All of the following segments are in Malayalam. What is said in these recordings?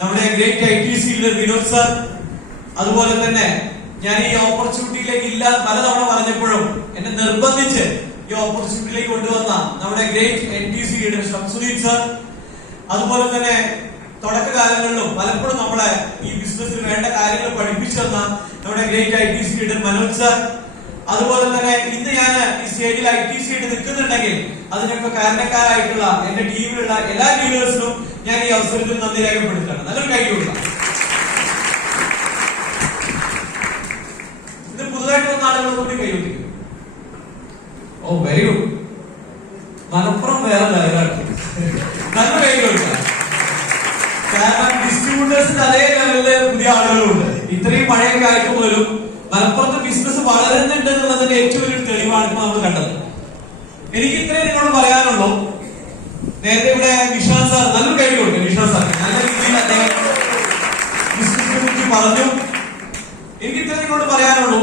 നമ്മുടെ great ITC leader Vinod sir, അതുപോലെ തന്നെ ഞാൻ ഈ ഓപ്പർച്യൂണിറ്റിയിലേക്ക് ഇല്ല പലതവണ പറഞ്ഞപ്പോഴും എന്നെ നിർബന്ധിച്ച് ഈ ഓപ്പർച്യൂണിറ്റിയിലേക്ക് കൊണ്ടുവന്ന നമ്മുടെ great NTC leader Shamsuddin sir, അതുപോലെ തന്നെ തുടക്കകാലങ്ങളിലും പലപ്പോഴും നമ്മളെ ഈ ബിസിനസ്സിൽ വേണ്ട കാര്യങ്ങൾ പഠിപ്പിച്ചു തന്ന നമ്മുടെ great ITC leader Manoj sir, അതുപോലെ തന്നെ ഇന്ന് ഞാൻ ഈ സ്റ്റേജിൽ ITC ആയിട്ട് നിൽക്കുന്നുണ്ടെങ്കിൽ അതിനൊക്കെ കാരണക്കാരായിട്ടുള്ള എന്റെ ടീമിലുള്ള എല്ലാ ലീഡേഴ്സിനും ഞാൻ ഈ അവസരത്തിൽ നന്ദി രേഖപ്പെടുത്തുകയാണ്. നല്ലൊരു കൈ കൊടുക്കാം. ഇത് പുതുതായിട്ട് വന്ന ആളുകളോട് കൈ കൊടുക്കും. ഓ വെരി ഗുഡ്. മലപ്പുറം വേറെ ലെവലാണ്. നല്ല കൈ കൊടുക്കാം. കാരണം ഡിസ്ട്രിബ്യൂട്ടേഴ്സിന്റെ അതേ ലെവലില് പുതിയ ആളുകളുണ്ട്. ഇത്രയും മഴയൊക്കെ ആയിട്ട് പോലും മലപ്പുറത്ത് ബിസിനസ് വളരുന്നുണ്ട് എന്നുള്ളതിന്റെ ഏറ്റവും വലിയ തെളിവാണ് ഇപ്പൊ നമ്മൾ കണ്ടത്. എനിക്ക് ഇത്രയും നിങ്ങളോട് പറയാനുള്ളൂ. നേരത്തെ ഇവിടെ വിശ്വാസ് സാർ നല്ലൊരു കൈ കൊടുക്കും. വിശ്വാസ് സാർ നല്ല രീതിയിൽ അദ്ദേഹം ബിസിനസിനെ കുറിച്ച് പറഞ്ഞു. എനിക്ക് ഇത്രയും നിങ്ങളോട് പറയാനുള്ളൂ.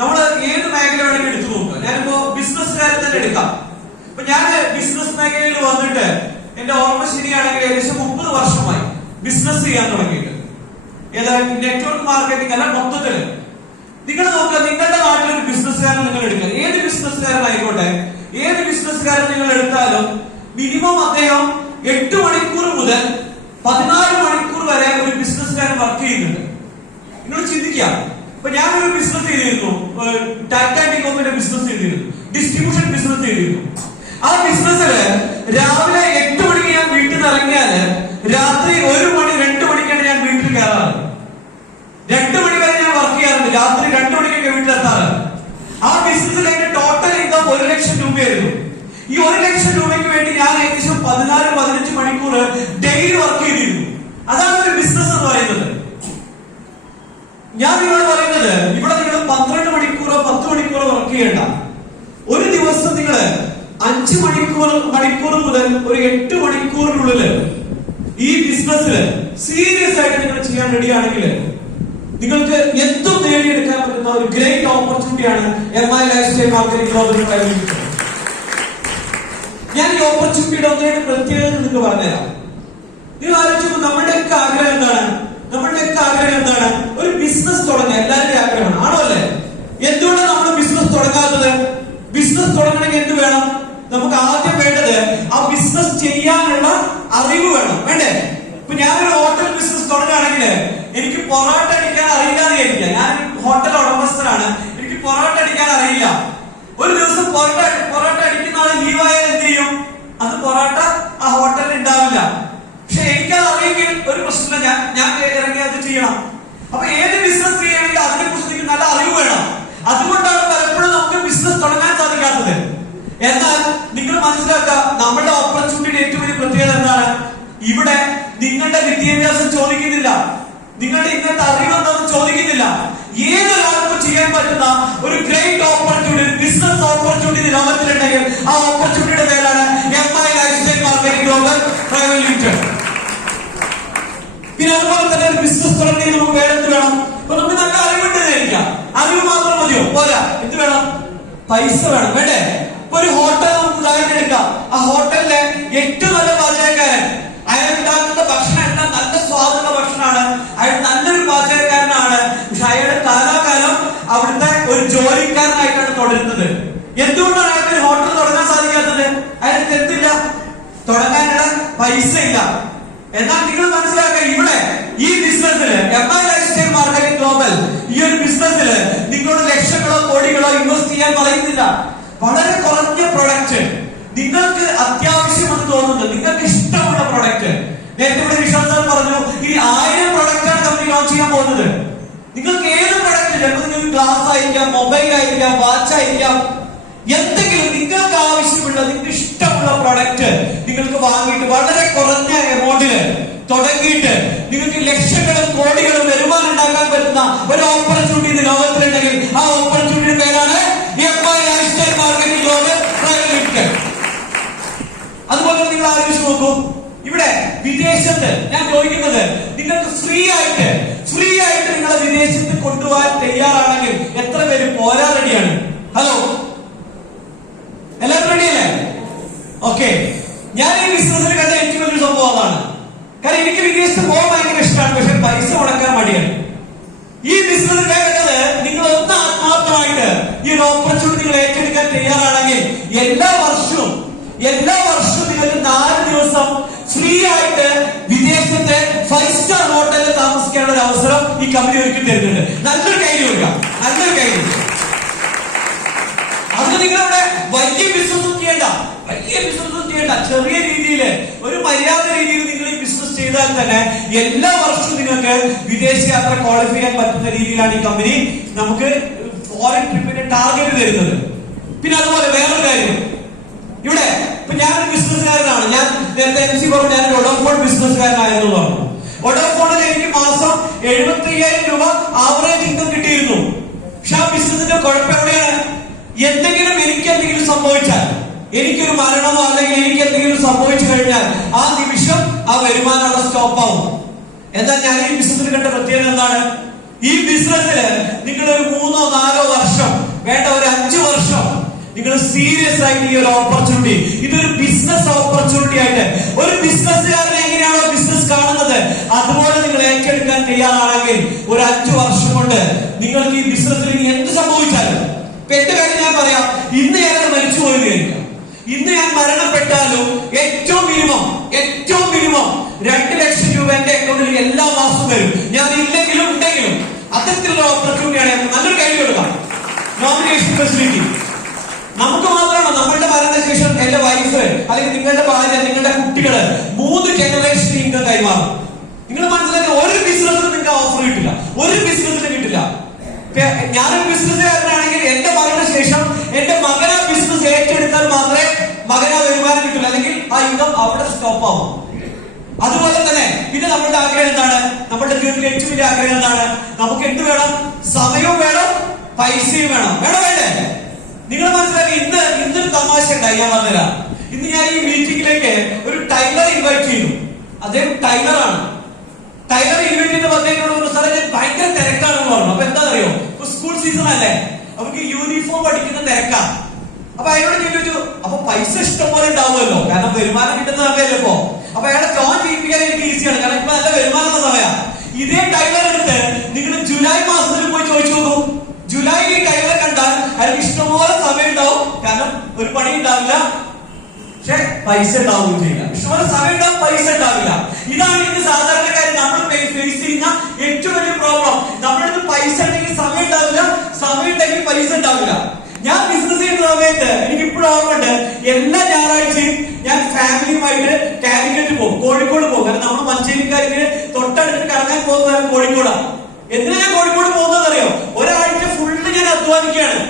നമ്മൾ ഏത് മേഖല വേണമെങ്കിൽ എടുത്തു നോക്കുക. ഞാനിപ്പോ ബിസിനസ്സുകാരെ തന്നെ എടുക്കാം. അപ്പൊ ഞാൻ ബിസിനസ് മേഖലയിൽ വന്നിട്ട് എന്റെ ഓർമ്മ ശരിയാണെങ്കിൽ ഏകദേശം 30 വർഷമായി ബിസിനസ് ചെയ്യാൻ തുടങ്ങിയിട്ട്. ഏതായാലും നെറ്റ്വർക്ക് മാർക്കറ്റിംഗ് അല്ല, മൊത്തത്തില് നിങ്ങൾ നോക്കുക. നിങ്ങളുടെ നാട്ടിലൊരു ബിസിനസ്സുകാരൻ നിങ്ങൾ എടുക്കുക. ഏത് ബിസിനസ്സുകാരനായിക്കോട്ടെ, ഏത് ബിസിനസ്സുകാരൻ നിങ്ങൾ എടുത്താലും മിനിമം അദ്ദേഹം 8 മണിക്കൂർ മുതൽ 14 മണിക്കൂർ വരെ ഒരു ബിസിനസ്സുകാരൻ വർക്ക് ചെയ്യുന്നുണ്ട്. നിങ്ങൾ ചിന്തിക്കുക. ഇപ്പൊ ഞാനൊരു ബിസിനസ് ചെയ്തിരുന്നു, ടാറ്റ ടെലികോമിന്റെ ബിസിനസ് ചെയ്തിരുന്നു, ഡിസ്ട്രിബ്യൂഷൻ ബിസിനസ് ചെയ്തിരുന്നു. ആ ബിസിനസ്സില് രാവിലെ 8 മണിക്ക് ഞാൻ വീട്ടിൽ നിന്ന് ഇറങ്ങിയാല് രാത്രി 1 മണി 2 മണിക്കാണ് ഞാൻ വീട്ടിൽ കയറാറ്. 2 മണി വരെ ഞാൻ വർക്ക് ചെയ്യാറുണ്ട്. രാത്രി 2 മണിക്കൊക്കെ വീട്ടിലെത്താറ്. ആ ബിസിനസ്സിൽ എന്റെ ടോട്ടൽ ഇൻകം 1 ലക്ഷം രൂപയായിരുന്നു. ഈ 1 ലക്ഷം രൂപയ്ക്ക് വേണ്ടി ഞാൻ ഏകദേശം 14-15 മണിക്കൂർ ഡെയിലി വർക്ക് ചെയ്തിരുന്നു. അതാണ് ഒരു ബിസിനസ് എന്ന് പറയുന്നത്. ഞാൻ നിങ്ങളോട് പറയുന്നത്, ഇവിടെ നിങ്ങൾ 12 മണിക്കൂറോ 10 മണിക്കൂറോ വർക്ക് ചെയ്യണ്ട. ഒരു ദിവസം നിങ്ങൾ 5 മണിക്കൂർ മുതൽ ഒരു 8 മണിക്കൂറിനുള്ളിൽ ഈ ബിസിനസ്സിൽ സീരിയസ് ആയിട്ട് നിങ്ങൾ ചെയ്യാൻ റെഡിയാണെങ്കിൽ നിങ്ങൾക്ക് എന്തും നേടിയെടുക്കാൻ പറ്റുന്ന ഒരു ഗ്രേറ്റ് ഓപ്പർച്യൂണിറ്റിയാണ് MI lifestyle marketing global private limited. ഞാൻ ഈ ഓപ്പർച്യൂണിറ്റിയുടെ ഒന്നേടെ പ്രത്യേകത നിങ്ങൾക്ക് പറഞ്ഞുതരാം. നിങ്ങൾ ആലോചിച്ചു, നമ്മുടെയൊക്കെ ആഗ്രഹം എന്താണ്? നമ്മുടെയൊക്കെ ആഗ്രഹം എന്താണ്? ഒരു ബിസിനസ് തുടങ്ങാൻ എല്ലാവരുടെയും ആഗ്രഹമാണ്, ആണോ അല്ലേ? എന്തുകൊണ്ടാണ് നമ്മൾ ബിസിനസ് തുടങ്ങാത്തത്? ബിസിനസ് തുടങ്ങണമെങ്കിൽ എന്ത് വേണം? നമുക്ക് ആദ്യം വേണ്ടത് ആ ബിസിനസ് ചെയ്യാനുള്ള അറിവ് വേണം, വേണ്ടേ? ഇപ്പൊ ഞാനൊരു ഹോട്ടൽ ബിസിനസ് തുടങ്ങുകയാണെങ്കിൽ എനിക്ക് പൊറോട്ട അടിക്കാൻ അറിയില്ലാതെ ആയിരിക്കാം. ഞാൻ ഹോട്ടൽ ഉടമസ്ഥനാണ്, എനിക്ക് പൊറോട്ട അടിക്കാൻ അറിയില്ല. ഒരു ദിവസം പൊറോട്ട അടിക്കുന്ന ആള് ലീവായാൽ എന്ത് ചെയ്യും? അത് പൊറോട്ട ആ ഹോട്ടലിൽ ഉണ്ടാവില്ല. പക്ഷെ എനിക്കത് അറിയെങ്കിൽ ഒരു പ്രശ്നമില്ല, ഞാൻ ഇറങ്ങി അത് ചെയ്യണം. അപ്പൊ ഏത് ബിസിനസ് ചെയ്യണമെങ്കിൽ അതിനെ കുറിച്ച് നല്ല അറിവ് വേണം. അതുകൊണ്ടാണ് പലപ്പോഴും നമുക്ക് ബിസിനസ് തുടങ്ങാൻ സാധിക്കാത്തത്. എന്നാൽ നിങ്ങൾ മനസ്സിലാക്കുക, നമ്മുടെ ഓപ്പർച്യൂണിറ്റിയുടെ ഏറ്റവും വലിയ പ്രത്യേകത എന്താണ്? ഇവിടെ നിങ്ങളുടെ വിദ്യാഭ്യാസം ചോദിക്കുന്നില്ല, നിങ്ങളുടെ ഇന്നത്തെ അറിവ് എന്താണെന്ന് ചോദിക്കുന്നില്ല. ഏതൊരാൾക്കും ചെയ്യാൻ പറ്റുന്ന ഒരു ഗ്രേറ്റ് ഓപ്പർച്യൂണിറ്റി, ബിസിനസ് ഓപ്പർച്യൂണിറ്റി ലോകത്തിലുണ്ടെങ്കിൽ ആ ഓപ്പർച്യൂണിറ്റിയുടെ പേരാണ് MI lifestyle marketing global private limited. പിന്നെ അതുപോലെ തന്നെ ഒരു ബിസിനസ് തുടങ്ങി നമുക്ക് വേണ്ടത് വേണം. അപ്പൊ നമുക്ക് നല്ല അറിവുണ്ടായിരിക്കാം. അറിവ് മാത്രം മതിയോ? പോരാ. എന്ത് വേണം? പൈസ വേണം, വേണ്ടേ? ഇപ്പൊ ഒരു ഹോട്ടൽ നമുക്ക് ഉദാഹരണം എടുക്കാം. ആ ഹോട്ടലിലെ ഏറ്റവും നല്ല പാചകക്കാരൻ, അയാൾ ഉണ്ടാക്കുന്ന ഭക്ഷണം എല്ലാം നല്ല സ്വാദുള്ള ഭക്ഷണമാണ്, അയാൾ നല്ലൊരു പാചകക്കാരനാണ്. പക്ഷെ അയാളുടെ കാലാകാലം അവിടുത്തെ ഒരു ജോലിക്കാരനായിട്ടാണ് തുടരുന്നത്. എന്തുകൊണ്ടാണ് അയാൾക്ക് ഒരു ഹോട്ടൽ തുടങ്ങാൻ സാധിക്കാത്തത്? അയാൾക്ക് എന്തില്ല? തുടങ്ങാനുള്ള പൈസ ഇല്ല. എന്നാൽ നിങ്ങൾ മനസ്സിലാക്കുക, ഇവിടെ ഈ ബിസിനസ്സില് MI lifestyle marketing global ഈ ഒരു ബിസിനസ്സില് നിങ്ങളോട് ലക്ഷങ്ങളോ കോടികളോ ഇൻവെസ്റ്റ് ചെയ്യാൻ പറയുന്നില്ല. വളരെ കുറഞ്ഞ പ്രൊഡക്റ്റ്, നിങ്ങൾക്ക് അത്യാവശ്യമെന്ന് തോന്നുന്നത്, നിങ്ങൾക്ക് ഇഷ്ടമുള്ള പ്രൊഡക്റ്റ്. നേരത്തെ ഇവിടെ വിശ്വാസം പറഞ്ഞു, ഈ 1000 പ്രൊഡക്റ്റാണ് കമ്പനി ലോഞ്ച് ചെയ്യാൻ പോകുന്നത്. നിങ്ങൾക്ക് ഏത് പ്രൊഡക്റ്റ്, ചിലപ്പോൾ നിങ്ങൾക്ക് ഗ്ലാസ് ആയിരിക്കാം, മൊബൈൽ ആയിരിക്കാം, വാച്ച് ആയിരിക്കാം, എന്തെങ്കിലും നിങ്ങൾക്ക് ആവശ്യമുള്ള, നിങ്ങൾക്ക് ഇഷ്ടമുള്ള പ്രൊഡക്റ്റ് നിങ്ങൾക്ക് വാങ്ങിയിട്ട് വളരെ കുറഞ്ഞ എമൗണ്ടില് തുടങ്ങിയിട്ട് നിങ്ങൾക്ക് ലക്ഷങ്ങളും കോടികളും വരുമാനം ഉണ്ടാക്കാൻ പറ്റുന്ന ഒരു ഓപ്പർച്യൂണിറ്റി ലോകത്തിലുണ്ടെങ്കിൽ ആ ഓപ്പർച്യൂണിറ്റിയുടെ പേരാണ് MI lifestyle marketing global private limited. അതുപോലെ നിങ്ങൾ ആലോചിച്ച് നോക്കൂ, ഇവിടെ വിദേശത്ത് ഞാൻ ചോദിക്കുന്നത്, നിങ്ങൾക്ക് ഫ്രീ ആയിട്ട് നിങ്ങളെ വിദേശത്ത് കൊണ്ടുപോകാൻ തയ്യാറാണെങ്കിൽ എത്ര പേര് പോരാ റെഡിയാണ്? ഹലോ, എല്ലാവരും റെഡിയല്ലേ? ഓക്കെ. ഞാൻ ഈ ബിസിനസ്സിൽ കണ്ട ഏറ്റവും വലിയൊരു സംഭവം അതാണ്. കാരണം എനിക്ക് വിദേശത്ത് പോകാൻ ഭയങ്കര ഇഷ്ടമാണ്, പക്ഷെ പൈസ മുടക്കാൻ മടിയാണ്. ഈ ബിസിനസ് കേൾക്കുന്നത് നിങ്ങൾ ഒന്ന് ആത്മാർത്ഥമായിട്ട് ഈ ഒരു ഓപ്പർച്യൂണിറ്റി നിങ്ങൾ ഏറ്റെടുക്കാൻ തയ്യാറാണെങ്കിൽ എല്ലാ വർഷവും നിങ്ങൾക്ക് 4 ദിവസം ഫ്രീ ആയിട്ട് വിദേശത്തെ 5 സ്റ്റാർ ഹോട്ടലിൽ താമസിക്കാനുള്ള ഒരു അവസരം ഈ കമ്പനി ഒരുക്കി തരുന്നുണ്ട്. നല്ലൊരു കൈ കൊടുക്കാം, നല്ലൊരു കൈ. അതിന് നിങ്ങളവിടെ വലിയ ബിസിനസ്സും ചെയ്യണ്ട, ചെറിയ രീതിയിൽ ഒരു മര്യാദ രീതിയിൽ നിങ്ങൾ ഈ ബിസിനസ് ചെയ്താൽ തന്നെ എല്ലാ വർഷവും നിങ്ങൾക്ക് വിദേശ യാത്ര ക്വാളിഫൈ ചെയ്യാൻ പറ്റുന്ന രീതിയിലാണ് ഈ കമ്പനി നമുക്ക് ഫോറിൻ ട്രിപ്പിന്റെ ടാർഗറ്റ് തരുന്നത്. പിന്നെ അതുപോലെ വേറൊരു കാര്യം, ഇവിടെ ഇപ്പൊ ഞാനൊരു ബിസിനസ്സുകാരനാണ്. ഞാൻ നേരത്തെ MC പറഞ്ഞു ഞാൻ വോഡാഫോൺ ബിസിനസ്സുകാരനായിരുന്നു പറഞ്ഞു. വോഡാഫോണിൽ എനിക്ക് മാസം 75,000 രൂപ ആവറേജ് ഇൻകം കിട്ടിയിരുന്നു. പക്ഷെ ആ ബിസിനസിന്റെ കുഴപ്പം എവിടെയാണ്? എനിക്ക് എന്തെങ്കിലും സംഭവിച്ചാൽ, എനിക്കൊരു മരണമോ അല്ലെങ്കിൽ എനിക്ക് എന്തെങ്കിലും സംഭവിച്ചു കഴിഞ്ഞാൽ ആ നിമിഷം ആ വരുമാനം അവിടെ സ്റ്റോപ്പ് ആവും. എന്നാൽ ഞാൻ ഈ ബിസിനസ്സിൽ കണ്ട പ്രത്യേകത എന്താണ്? ഈ ബിസിനസ്സില് നിങ്ങൾ ഒരു 3-4 വർഷം വേണ്ട, ഒരു 5 വർഷം നിങ്ങൾ സീരിയസ് ആയിട്ട് ഈ ഒരു ഓപ്പർച്യൂണിറ്റി, ഇതൊരു ബിസിനസ് ഓപ്പർച്യൂണിറ്റി ആയിട്ട്, ഒരു ബിസിനസ്സുകാരൻ എങ്ങനെയാണോ ബിസിനസ് കാണുന്നത് അതുപോലെ നിങ്ങൾ ഏറ്റെടുക്കാൻ തയ്യാറാണെങ്കിൽ ഒരു 5 വർഷം കൊണ്ട് നിങ്ങൾക്ക് ഈ ബിസിനസ്സിൽ ഇനി എന്ത് സംഭവിച്ചാലും, എന്റെ കാര്യം ഞാൻ പറയാം, ഇന്ന് ഞാൻ മരിച്ചു പോയത് കഴിക്കാം, ഇന്ന് ഞാൻ മരണപ്പെട്ടാലും ഏറ്റവും മിനിമം 2 ലക്ഷം രൂപ എന്റെ അക്കൗണ്ടിൽ എല്ലാ മാസവും വരും. ഞാൻ ഇല്ലെങ്കിലും ഉണ്ടെങ്കിലും അത്തരത്തിലുള്ള ഓപ്പർച്യൂണിറ്റിയാണ്. നല്ലൊരു കൈ കൊടുക്കാം. നോമിനേഷൻ ഫെസിലിറ്റി നമുക്ക് മാത്രമാണ്. നമ്മളുടെ മരണശേഷം എന്റെ വൈഫ് അല്ലെങ്കിൽ നിങ്ങളുടെ ഭാര്യ, നിങ്ങളുടെ കുട്ടികള് 3 ജനറേഷൻ ഇൻകം കൈമാറും. നിങ്ങൾ മനസ്സിലാക്കുക, ഒരു ബിസിനസ്സിന് നിങ്ങൾക്ക് ഓഫർ കിട്ടില്ല, ഒരു ബിസിനസ്സിന് കിട്ടില്ല. ഞാനൊരു ബിസിനസ്സുകാരനാണെങ്കിൽ എന്റെ മരണശേഷം എന്റെ മകനാ ബിസിനസ് ഏറ്റെടുത്താൽ മാത്രമേ മകനാ വരുമാനം കിട്ടില്ല, അല്ലെങ്കിൽ ആ ഇൻകം അവിടെ സ്റ്റോപ്പ് ആവും. അതുപോലെ തന്നെ പിന്നെ നമ്മളുടെ ആഗ്രഹം എന്താണ്? നമ്മുടെ ജീവിതത്തിലെ ഏറ്റവും വലിയ ആഗ്രഹം എന്താണ്? നമുക്ക് എന്ത് വേണം? സമയവും വേണം, പൈസയും വേണം. വേണ്ടേ? നിങ്ങൾ മനസ്സിലാക്കി, ഇന്നൊരു തമാശ ഉണ്ടായി, ഞാൻ പറഞ്ഞുതരാം. ഇന്ന് ഞാൻ ഈ മീറ്റിംഗിലേക്ക് ഒരു ടൈലർ ഇൻവൈറ്റ് ചെയ്തു. അദ്ദേഹം ടൈലറാണ്. ടൈലർ ഇൻവൈറ്റ് ചെയ്ത് പറഞ്ഞോട് സാറേ ഞാൻ ഭയങ്കര തിരക്കാണെന്ന് പറഞ്ഞു. അപ്പൊ എന്താ അറിയോ, ഇപ്പൊ സ്കൂൾ സീസൺ അല്ലേ, അവർക്ക് യൂണിഫോം പഠിക്കുന്ന തിരക്കാ. അപ്പൊ അയാളോട് ചോദിച്ചു, അപ്പൊ പൈസ ഇഷ്ടംപോലെ ഉണ്ടാവുമല്ലോ, കാരണം വരുമാനം കിട്ടുന്ന സമയമല്ലേ ഇപ്പൊ. അപ്പൊ അയാളെ ജോയിൻ ചെയ്യിപ്പിക്കാൻ എനിക്ക് ഈസിയാണ്, കാരണം ഇപ്പൊ നല്ല വരുമാനമുള്ള സമയമാണ്. ഇതേ ടൈലർ എടുത്ത് നിങ്ങൾ ജൂലൈ മാസത്തിൽ പോയി ചോദിച്ചു നോക്കൂ. ജൂലൈയിൽ ഈ ടൈലറെ കണ്ടാൽ അയാൾക്ക് ഇഷ്ടംപോലെ സമയം ഉണ്ടാവും, കാരണം ഒരു പണി ഉണ്ടാവില്ല, പക്ഷെ പൈസ ഉണ്ടാവുകയും ചെയ്യില്ല. ഇഷ്ടംപോലെ സമയം ഉണ്ടാവും, പൈസ ഉണ്ടാവില്ല. ഇതാണ് ഇന്ന് സാധാരണക്കാരൻ നമ്മൾ ഫേസ് ചെയ്യുന്ന ഏറ്റവും വലിയ പ്രോബ്ലം. നമ്മളിത് പൈസ ഉണ്ടെങ്കിൽ സമയം ഉണ്ടാവില്ല, സമയം ഉണ്ടെങ്കിൽ പൈസ ഉണ്ടാവില്ല. ഞാൻ ബിസിനസ് ചെയ്യുന്ന സമയത്ത് എനിക്ക് ഇപ്പോഴും ഓർമ്മയുണ്ട്, എല്ലാ ഞായറാഴ്ചയും ഞാൻ ഫാമിലിയുമായിട്ട് കാലിക്കറ്റ് പോകും, കോഴിക്കോട് പോകും. കാരണം നമ്മൾ മഞ്ചേരിക്കാർക്ക് തൊട്ടടുത്ത് കറങ്ങാൻ പോകുന്നതാണ് കോഴിക്കോടാണ്. എന്തിനാ ഞാൻ കോഴിക്കോട് പോകുന്നത് അറിയോ? ഒരാഴ്ച ഫുള്ള് ഞാൻ അധ്വാനിക്കുകയാണ്,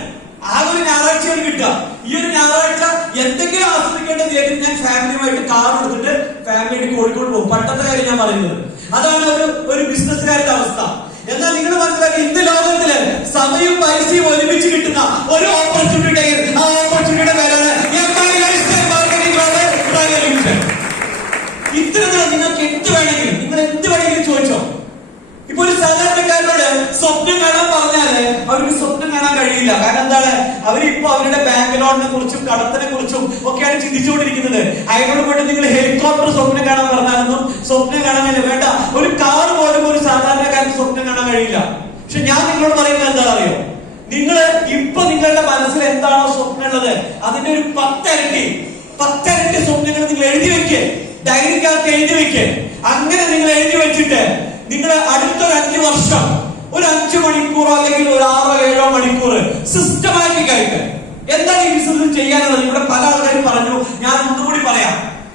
ആകെ ഒരു ഞായറാഴ്ചയാണ് കിട്ടുക. ഈ ഒരു ഞായറാഴ്ച എന്തെങ്കിലും ആസ്വദിക്കേണ്ട രീതിയിൽ ഞാൻ ഫാമിലിയുമായിട്ട് കാർ എടുത്തിട്ട് ഫാമിലിയായിട്ട് കോഴിക്കോട് പോകും. പണ്ടത്തെ കാര്യം ഞാൻ പറയുന്നത്. അതാണ് ഒരു ബിസിനസ്സുകാരുടെ അവസ്ഥ. എന്നാൽ നിങ്ങൾ മനസ്സിലാക്കി, ഇന്ന് ലോകത്തില് സമയവും പൈസയും ഒരുമിച്ച് കിട്ടുന്ന ഒരു ഓപ്പർച്യൂണിറ്റി, ആ ഓപ്പർച്യൂണിറ്റിയുടെ പേരാണ് ഇത്തരത്തിലുള്ള നിങ്ങൾക്ക് എന്ത് വേണമെങ്കിലും, നിങ്ങൾ എന്ത് വേണമെങ്കിലും ചോദിച്ചോ. ഇപ്പൊ ഒരു സാധാരണക്കാരനോട് സ്വപ്നം കാണാൻ പറഞ്ഞാല് അവർക്ക് സ്വപ്നം കാണാൻ കഴിയില്ല. കാരണം എന്താണ്? അവരിപ്പോ അവരുടെ ബാങ്ക് ലോണിനെ കുറിച്ചും കടത്തിനെ കുറിച്ചും ഒക്കെയാണ് ചിന്തിച്ചുകൊണ്ടിരിക്കുന്നത്. അയാളോട് പോയിട്ട് നിങ്ങൾ ഹെലികോപ്റ്റർ സ്വപ്നം കാണാൻ പറഞ്ഞാലൊന്നും സ്വപ്നം കാണാനില്ല. വേണ്ട, ഒരു കാർ പോലും ഒരു സാധാരണക്കാരന് സ്വപ്നം കാണാൻ കഴിയില്ല. പക്ഷെ ഞാൻ നിങ്ങളോട് പറയുന്നത് എന്താ അറിയോ? നിങ്ങള് ഇപ്പൊ നിങ്ങളുടെ മനസ്സിൽ എന്താണോ സ്വപ്നം ഉള്ളത് അതിന്റെ ഒരു 10 ഇരട്ടി സ്വപ്നങ്ങൾ നിങ്ങൾ എഴുതി വെക്ക്, ഡയറിക്കകത്ത് എഴുതി വെക്ക്. അങ്ങനെ നിങ്ങൾ എഴുതി വെച്ചിട്ട് നിങ്ങൾ അടുത്തൊരു 5 വർഷം ഒരു 5 മണിക്കൂറോ അല്ലെങ്കിൽ ഒരു 6-7 മണിക്കൂർ സിസ്റ്റമാറ്റിക് ആയിട്ട് എന്താണ് ഈ ബിസിനസ് ചെയ്യാനുള്ളത്? ഇവിടെ പല ആൾക്കാരും പറഞ്ഞു, ഞാൻ ഒന്നുകൂടി പറയാം.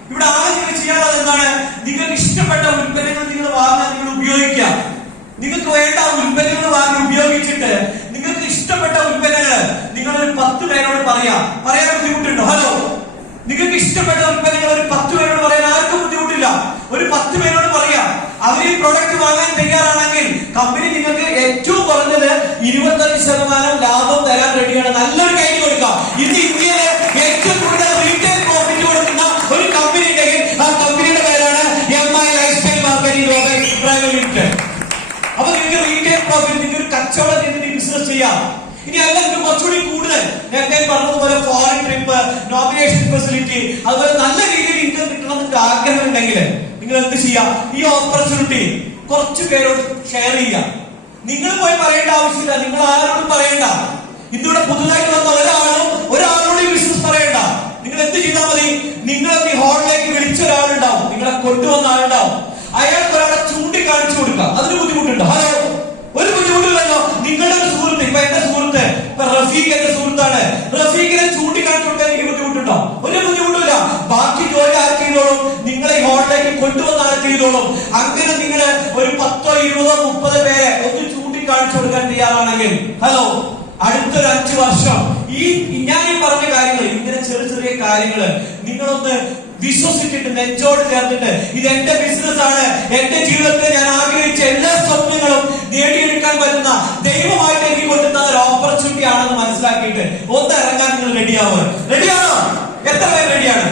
ഇവിടെ ആദ്യം ചെയ്യാനുള്ളത് എന്താണ്? നിങ്ങൾക്ക് ഇഷ്ടപ്പെട്ട ഉൽപ്പന്നങ്ങൾ നിങ്ങൾ വാങ്ങാൻ, നിങ്ങൾ ഉപയോഗിക്കുക. നിങ്ങൾക്ക് വേണ്ട ഉൽപ്പന്നങ്ങൾ വാങ്ങി ഉപയോഗിച്ചിട്ട് നിങ്ങൾക്ക് ഇഷ്ടപ്പെട്ട ഉൽപ്പന്നങ്ങൾ നിങ്ങൾ ഒരു 10 പേരോട് പറയാൻ ബുദ്ധിമുട്ടുണ്ടോ? ഹലോ, നിങ്ങൾക്ക് ഇഷ്ടപ്പെട്ട ഉൽപ്പന്നങ്ങൾ ഒരു 10 പേരോട് പറയാൻ ആർക്കും ബുദ്ധിമുട്ടില്ല. ഒരു 10 പേരോട് പറയാം. അവർ ഈ പ്രൊഡക്റ്റ് വാങ്ങാൻ തയ്യാറാണെങ്കിൽ കമ്പനി നിങ്ങൾക്ക് ഏറ്റവും കുറഞ്ഞത് 25% ലാഭം തരാൻ റെഡിയാണ്. നല്ലൊരു കൈ കൊടുക്കാം. ഇന്ന് ഇന്ത്യയിലെ ഏറ്റവും കൂടുതൽ റീറ്റെയിൽ പ്രോഫിറ്റ് കൊടുക്കുന്ന ഒരു കമ്പനി ഉണ്ടെങ്കിൽ ആ കമ്പനിയുടെ പേരാണ് MI lifestyle marketing private limited. അപ്പൊ നിങ്ങൾക്ക് റീറ്റെയിൽ പ്രോഫിറ്റ്, നിങ്ങൾക്ക് ഒരു കച്ചവടം ചെയ്തിട്ട് ബിസിനസ് ചെയ്യാം. ഇനി അല്ല, നിങ്ങൾക്ക് കുറച്ചുകൂടി കൂടുതൽ നേരത്തെ പറഞ്ഞതുപോലെ ഫോറിൻ ട്രിപ്പ്, നോമിനേഷൻ ഫെസിലിറ്റി, അതുപോലെ നല്ല രീതിയിൽ ഇൻകം കിട്ടണം നിങ്ങൾക്ക് ആഗ്രഹം ഉണ്ടെങ്കിൽ നിങ്ങൾ എന്ത് ചെയ്യാം? ഈ ഓപ്പർച്യൂണിറ്റി കുറച്ചു പേരോട് ഷെയർ ചെയ്യുക. നിങ്ങൾ പോയി പറയേണ്ട ആവശ്യമില്ല, നിങ്ങൾ ആരോടും പറയണ്ട. ഇന്നിവിടെ പുതുതായിട്ട് വന്ന ഒരാളോട് ഈ ബിസിനസ് പറയണ്ട. നിങ്ങൾ എന്ത് ചെയ്താൽ മതി? നിങ്ങൾ ഈ ഹാളിലേക്ക് വിളിച്ച ഒരാളുണ്ടാവും, നിങ്ങളെ കൊണ്ടുവന്ന ആളുണ്ടാവും, അയാൾക്ക് ഒരാളെ ചൂണ്ടിക്കാണിച്ചു കൊടുക്കുക. അതിന് ബുദ്ധിമുട്ടുണ്ടോ? ഹലോ, ഒരു ബുദ്ധിമുട്ടില്ലല്ലോ. നിങ്ങളുടെ ഒരു സുഹൃത്ത്, ഇപ്പൊ എന്റെ സുഹൃത്ത് റഫീഖ് എന്റെ സുഹൃത്താണ്, റഫീഖിനെ ചൂണ്ടിക്കാണിച്ചു കൊടുക്കാൻ എനിക്ക് ബുദ്ധിമുട്ടുണ്ടോ? ഒരു ബുദ്ധിമുട്ടില്ല. ബാക്കി ജോലി ആർക്ക് ചെയ്തോളും? നിങ്ങളെ ഈ ഹാളിലേക്ക് കൊണ്ടുവന്ന ആൾക്ക് ചെയ്തോളും. അങ്ങനെ നിങ്ങൾ ഒരു 10, 20, 30 പേരെ ഒന്ന് ചൂണ്ടിക്കാണിച്ചു കൊടുക്കാൻ തയ്യാറാണെങ്കിൽ, ഹലോ, അടുത്തൊരു 5 വർഷം ഞാൻ ഈ പറഞ്ഞ കാര്യങ്ങൾ, ഇങ്ങനെ ചെറിയ കാര്യങ്ങള് നിങ്ങളൊന്ന് വിശ്വസിച്ചിട്ട് നെഞ്ചോട് ചേർത്തിട്ട് ഇത് എന്റെ ബിസിനസ് ആണ്, എന്റെ ജീവിതത്തിൽ ഞാൻ ആഗ്രഹിച്ച എല്ലാ സ്വപ്നങ്ങളും നേടിയെടുക്കാൻ പറ്റുന്ന ദൈവമായിട്ട് എനിക്ക് കൊടുക്കുന്ന ഒരു ഓപ്പർച്യൂണിറ്റി ആണെന്ന് മനസ്സിലാക്കിയിട്ട് ഒന്ന് ഇറങ്ങാൻ നിങ്ങൾ റെഡിയാണോ? എത്ര പേര് റെഡിയാണ്?